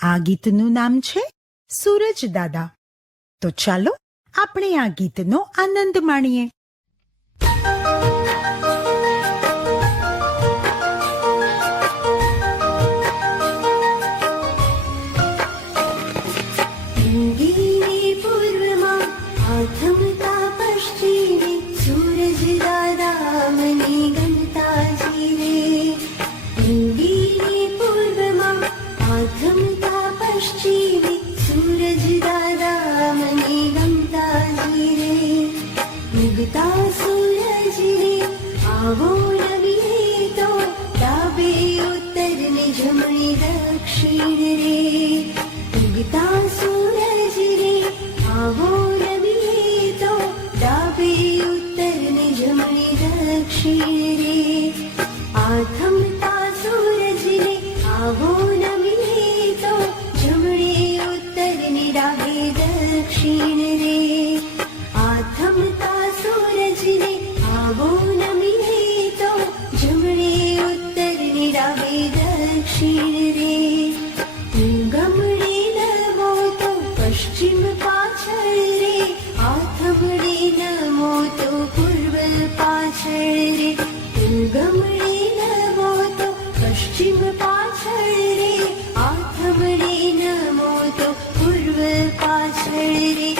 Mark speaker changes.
Speaker 1: આ ગીતનું નામ છે સૂરજ દાદા તો ચાલો આપણે આ ગીતનો આનંદ માણીએ
Speaker 2: ङ्गीरे पूर्वमा आथमता श्चिवि सूरज दादा मणि गङ्गा जिरे निगिता सूरजिरे आहोल मिहितो डाबे उत्तर निज मणि दक्षिण रेगिता सूरजिरे आहोल मिहितो डाबे उत्तर निजमणि दक्षिण रे आथम पश्चिम पाळळ रे आथमी न मोतो पूर्व पाशळ रे दुर्घमी न मोतो पश्चिम पाळळ रे आथमी न मोतो पूर्व पाळरे